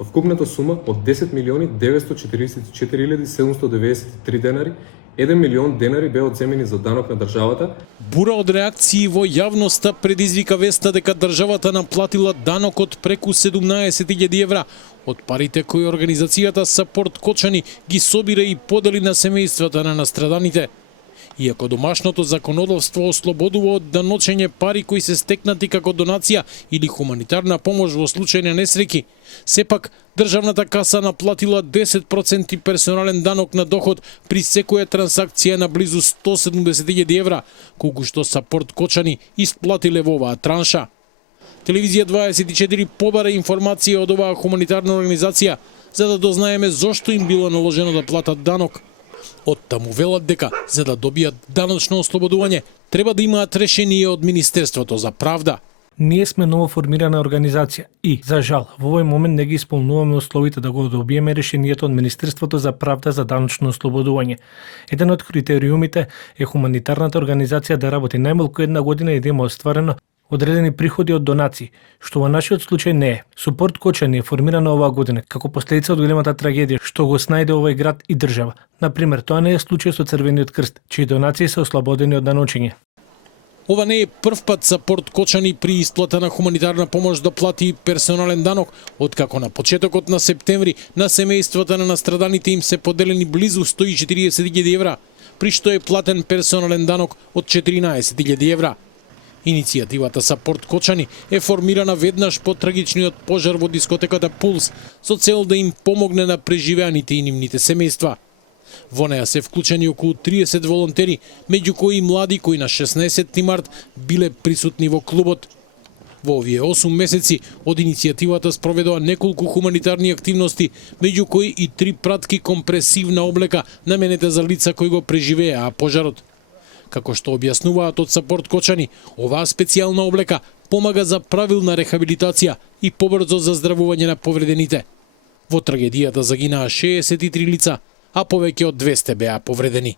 Вкупната сума од 10.944.793 денари, 1 милион денари беа одземени за данок на државата. Бура од реакции во јавноста предизвика веста дека државата наплатила данок од преку 17.000 евра од парите кои организацијата Сапорт Кочани ги собира и подели на семејствата на настраданите. Иако домашното законодавство ослободува од даночење пари кои се стекнати како донација или хуманитарна помош во случај на несреќи, сепак државната каса наплатила 10% персонален данок на доход при секоја трансакција на близу 170.000 евра, колку што Сапорт Кочани исплатиле во оваа транша. Телевизија 24 побара информација од оваа хуманитарна организација за да дознаеме зошто им било наложено да платат данок. Оттаму велат дека за да добијат даночно ослободување треба да имаат решение од Министерството за правда. Ние сме новоформирана организација и, за жал, во овој момент не ги исполнуваме условите да го добиеме решението од Министерството за правда за даночно ослободување. Еден од критериумите е хуманитарната организација да работи најмалку една година и да има остварено одредени приходи од донации, што во нашиот случај не е. Сапорт Кочани е формирана оваа година како последица од големата трагедија што го снајде овој град и држава. Например, тоа не е случај со Црвениот крст, чии донации се ослободени од даночење. Ова не е прв пат Сапорт Кочани при исплата на хуманитарна помош да плати персонален данок, откако на почетокот на септември на семејствата на настраданите им се поделени близу 140.000 евра, при што е платен персонален данок од 14.000 евра. Иницијативата Сапорт Кочани е формирана веднаш по трагичниот пожар во дискотеката Пулс со цел да им помогне на преживеаните и нивните семејства. Во неа се вклучени околу 30 волонтери, меѓу кои млади кои на 16 март биле присутни во клубот. Во овие 8 месеци од иницијативата спроведоа неколку хуманитарни активности, меѓу кои и 3 пратки компресивна облека наменета за лица кои го преживеа пожарот. Како што објаснуваат од Сапорт Кочани, оваа специјална облека помага за правилна рехабилитација и побрзо заздравување на повредените. Во трагедијата загинаа 63 лица, а повеќе од 200 беа повредени.